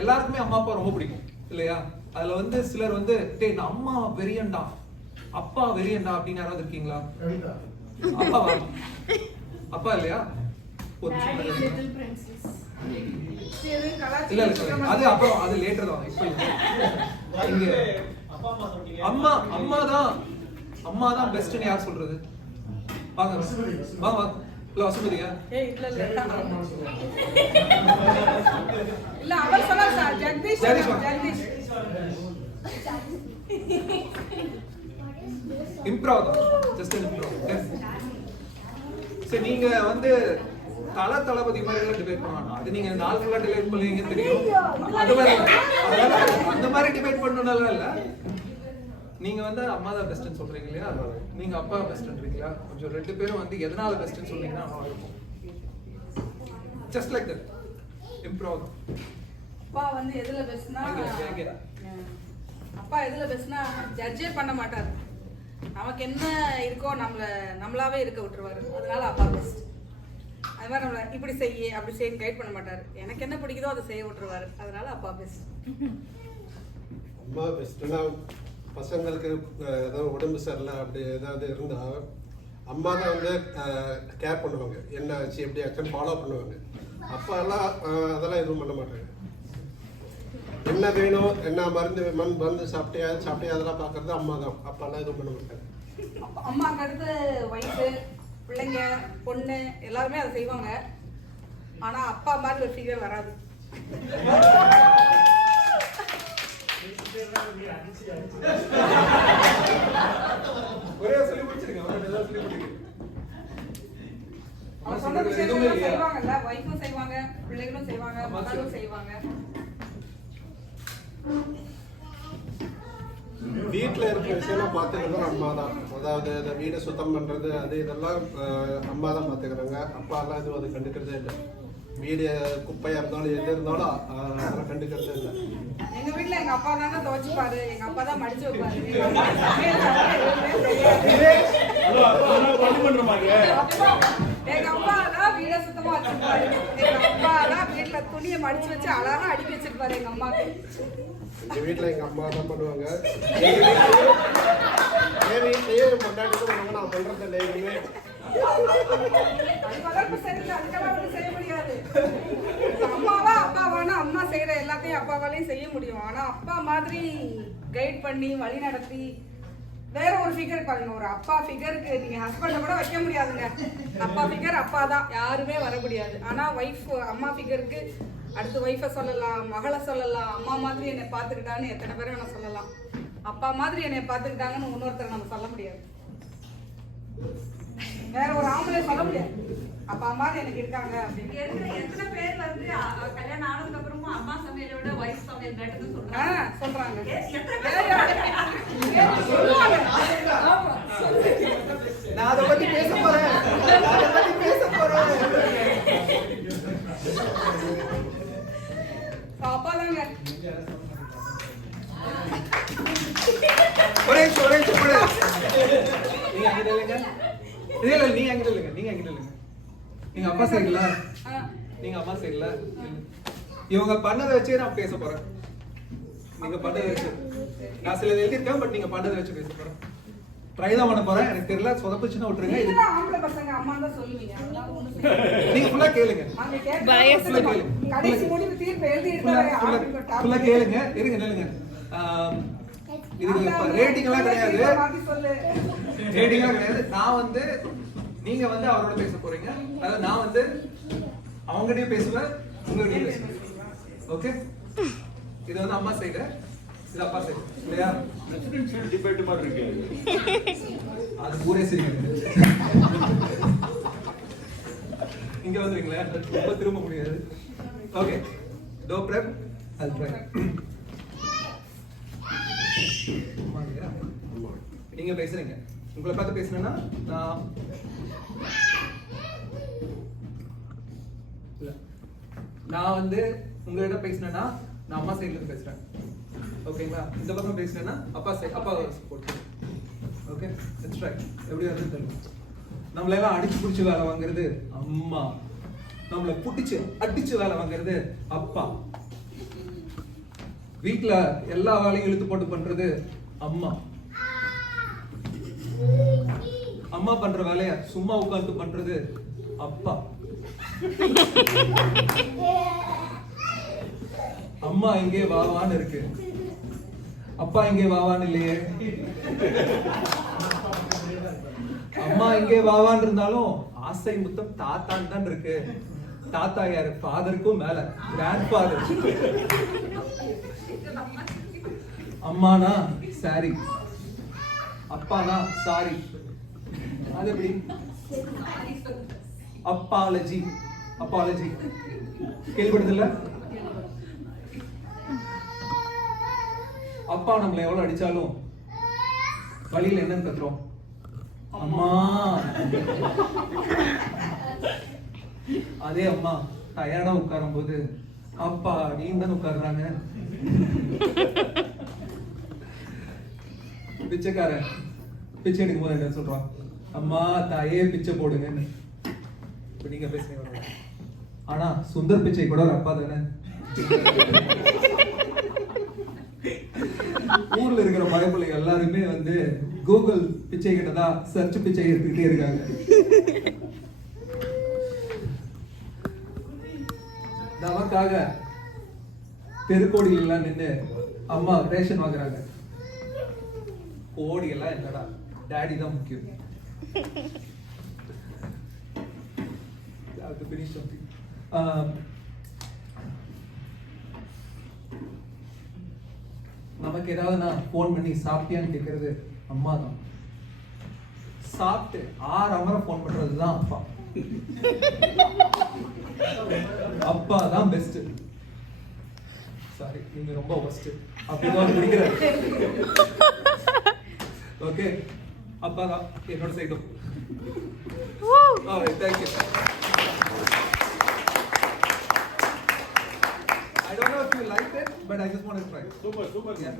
எல்லாருக்குமே அம்மா அப்பா ரொம்ப பிடிக்கும் இல்லையா? அதுல வந்து சிலர் வந்து டேய் நான் அம்மா வெறியண்டா அப்பா வெறியண்டா அப்படின்னு யாராவது இருக்கீங்களா? அப்பாவா? அப்பா இல்லையா? இல்ல அது அப்புறம் அது லேட்டர் தான். இப்ப இங்க அம்மா தான் பெஸ்ட்னு யார் சொல்றது? வாங்க வாங்க வாங்க. இல்ல வசுமதியா? இல்ல அவர் சொன்னார் சார். ஜெகதீஷ் இம்ப்ரூவ் தான். Just improve. சரி நீங்க வந்து தளபதி மாதிரி எல்லாம் டிபேட் பண்ணலாம். அது நீங்க நாள் ஃபுல்லா டிபேட் பண்ணுவீங்க தெரியும். அது மாதிரி அந்த மாதிரி டிபேட் பண்ணணும்னால இல்ல. நீங்க வந்து அம்மா தான் பெஸ்ட்னு சொல்றீங்க இல்லையா? நீங்க அப்பா பெஸ்ட்ன்றீங்களா? கொஞ்சம் ரெண்டு பேரும் வந்து எதனால பெஸ்ட்னு சொல்றீங்கன்னா நல்லா இருக்கும். Just like that. இம்ப்ரூவ். அப்பா வந்து எதுல பெஸ்ட்னா அப்பா எதுல பெஸ்ட்னா ஜட்ஜே பண்ண மாட்டார். நமக்கு என்ன இருக்கோ நம்மளாவே இருக்க விட்டுருவாரு. அதனால அப்பா பெஸ்ட். அது மாதிரி நம்மள இப்படி செய்ய அப்படி செய்ய கைட் பண்ண மாட்டாரு. எனக்கு என்ன பிடிக்குதோ அதை செய்ய விட்டுருவாரு. அதனால அப்பா பெஸ்ட். அம்மா பெஸ்ட்னா பசங்களுக்கு ஏதாவது உடம்பு சரியில்லை அப்படி ஏதாவது இருந்தால் அம்மா தான் வந்து கேர் பண்ணுவாங்க. என்ன ஆச்சு எப்படி ஆச்சுன்னு ஃபாலோ பண்ணுவாங்க. அப்பா எல்லாம் அதெல்லாம் எதுவும் பண்ண மாட்டாங்க. என்ன வேணும் என்ன மருந்து சாப்பிட்டியா அதெல்லாம் பார்க்கறது அம்மா தான். அப்பாலாம் எதுவும் பண்ண மாட்டாங்க. அம்மாக்கு அடுத்து வயசு பிள்ளைங்க பொண்ணு எல்லாருமே அதை செய்வாங்க. ஆனா அப்பா மாதிரி ஒரு ஃபிகர் வராது. ஒரே சொல்லி முடிச்சிருங்க. அவர் சொன்ன விஷயங்கள் செய்வாங்கல்ல. வைஃபும் செய்வாங்க, பிள்ளைகளும் செய்வாங்க, மகளும் செய்வாங்க. வீட்டில் இருக்கிற விஷயம்லாம் பார்த்துக்கிறது அம்மா தான். அதாவது இந்த வீடை சுத்தம் பண்ணுறது அது இதெல்லாம் அம்மா தான் பார்த்துக்கிறாங்க. அப்பாலாம் எதுவும் அது கண்டுக்கிறதே இல்லை. வீடு குப்பையாக இருந்தாலும் எது இருந்தாலும் அதெல்லாம் கண்டுக்கிறதே இல்லை. எங்க வீட்டுல எங்க அப்பா தானே துவைச்சுப்பாரு. எங்க அப்பா தான் மடிச்சு வைப்பாரு. எங்க அப்பா தான் வீட சுத்தமா வச்சிருப்பாரு. எங்க அப்பா தான் வீட்டுல துணியை மடிச்சு வச்சு அழகா அடுக்கி வச்சிருப்பாரு எங்க அம்மாக்கு. எங்கள் வீட்டில் எங்கள் அம்மா தான் பண்ணுவாங்க. என் வீட்லேயே கொண்டாடிட்டு பண்ணுவாங்க. நான் பண்ணுறது இல்லை எதுவுமே. வளர்ப்பு சரியில்லை. அதுக்கெல்லாம் ஒன்றும் செய்ய முடியாது. அம்மாவா அப்பாவானா அம்மா செய்யற எல்லாத்தையும் அப்பாவாலையும் செய்ய முடியும். ஆனா அப்பா மாதிரி கைட் பண்ணி வழி நடத்தி வேற ஒரு ஃபிகர் பாருங்க. ஒரு அப்பா ஃபிகருக்கு நீங்க ஹஸ்பண்ட கூட வைக்க முடியாதுங்க. அப்பா ஃபிகர் அப்பா தான். யாருமே வர முடியாது. ஆனா வைஃப் அம்மா ஃபிகருக்கு அடுத்து வைஃபை சொல்லலாம், மகளை சொல்லலாம். அம்மா மாதிரி என்னை பார்த்துக்கிட்டான்னு எத்தனை பேரை வேணா சொல்லலாம். அப்பா மாதிரி என்னை பார்த்துக்கிட்டாங்கன்னு இன்னொருத்தரை நம்ம சொல்ல முடியாது. வேற ஒரு ஆம்பளை சொல்ல முடியாது அப்பா மாதிரி எனக்கு இருக்காங்க அப்படின்னு. எத்தனை பேர் வந்து கல்யாணம் ஆனதுக்கு அப்புறமும் அம்மா சமையலை விட வைஃப் சமையல் பெட்டர்னு சொல்றாங்க. நான் அதை பத்தி பேச போறேன். அப்பா தாங்க. ஒரே நீங்க அங்க இல்லைங்க. இல்ல நீங்க அங்க இல்லைங்க. நீங்க அப்பா சைடுல நீங்க அம்மா சைடுல இவங்க பண்ணதை வச்சே நான் பேச போறேன். நீங்க பண்ணதை வச்சு நான் சில எழுதிருக்கேன். பட் நீங்க பண்ணதை வச்சு பேச போறேன். ட்ரை தான் பண்ண போறேன். எனக்கு தெரியல சொதப்புச்சுன்னா விட்டுருங்க. இது ஆம்பளை பசங்க அம்மா தான் சொல்லுவீங்க. நீங்க ஃபுல்லா கேளுங்க. கடைசி முடிவு தீர்ப்பு எழுதி ஃபுல்லா கேளுங்க. இருங்க. இது ரேட்டிங் எல்லாம் கிடையாது. நான் வந்து நீங்க வந்து அவரோட பேச போறீங்க. அதாவது நான் வந்து அவங்ககிட்டயும் பேசுவேன், உங்ககிட்டயும் பேசுவேன். ஓகே? இது வந்து அம்மா சைடு, இது அப்பா சைடு இல்லையா? டிபேட் மாதிரி இருக்கு. அது பூரே சரி. இங்க வந்துறீங்களா? ரொம்ப திரும்ப முடியாது. ஓகே. டோ பிரப் I'll try. நீங்க பேசுறீங்க. உங்களை பார்த்து பேசுனா நான் வந்து உங்ககிட்ட பேசினேன்னா நான் அம்மா சைட்ல இருந்து பேசுறேன். ஓகேங்களா? இந்த பக்கம் பேசினேன்னா அப்பா சப்போர்ட். Okay, let's try. எப்படி வந்து தெரியும். நம்மள எல்லாம் அடிச்சு புடிச்சு வேலை வாங்குறது அம்மா. நம்மள புடிச்சு அடிச்சு வேலை வாங்குறது அப்பா. வீட்ல எல்லா வேலையும் இழுத்து போட்டு பண்றது அம்மா. அம்மா பண்ற வேலைய சும்மா உட்கார்ந்து பண்றது அப்பா. அம்மா இங்கே வாவான்னு இருக்கு, அப்பா இங்கே வாவான்னு இல்லையே. அம்மா இங்கே வாவான்னு இருந்தாலும் ஆசை முத்தம் தாத்தான்னு தான் இருக்கு. தாத்தா யாரு? ஃபாதருக்கும் மேல, கிராண்ட் ஃபாதர். அம்மானா சாரி, அப்பானா சாரி. அது எப்படி? அப்பாலஜி. அப்பாலஜி கேள்விப்படுதில்ல? அப்பா நம்மளை எவ்வளவு அடிச்சாலும் வழியில என்னன்னு கத்துறோம்? அம்மா. அதே அம்மா டயர்டா உட்காரும் போது அப்பா நீங்க தான் உட்கார்றாங்க. பிச்சைக்காரன் பிச்சை எடுக்கும் போது என்ன சொல்றான்? அம்மா தாயே பிச்சை போடுங்கன்னு. இப்ப நீங்க பேசுறீங்க. ஆனா சுந்தர் பிச்சை கூட ஒரு அப்பா தானே. ஊர்ல இருக்கிற பயப்பிள்ளைங்க எல்லாருமே வந்து கூகுள் பிச்சை கிட்டதா சர்ச் பிச்சை எடுத்துக்கிட்டே இருக்காங்க. நமக்காக தெருக்கோடியில எல்லாம் நின்று அம்மா ரேஷன் வாங்குறாங்க. கோடி எல்லாம் என்னடா, டாடி தான் முக்கியம். நமக்கு ஏதாவது நான் போன் பண்ணி சாப்பிட்டியான்னு கேட்கறது அம்மா தான். சாப்பிட்டு 6 அமர போன் பண்றது தான் அப்பா. அப்பா தான் பெஸ்ட். சாரி, நீங்க ரொம்ப ஒஸ்ட். அப்படிதான் முடிக்கிறேன். ஓகே, அப்பா தான் என்னோட சைடும். Alright, thank you. I don't know if you liked it, but I just want to try. Super, super. Yeah.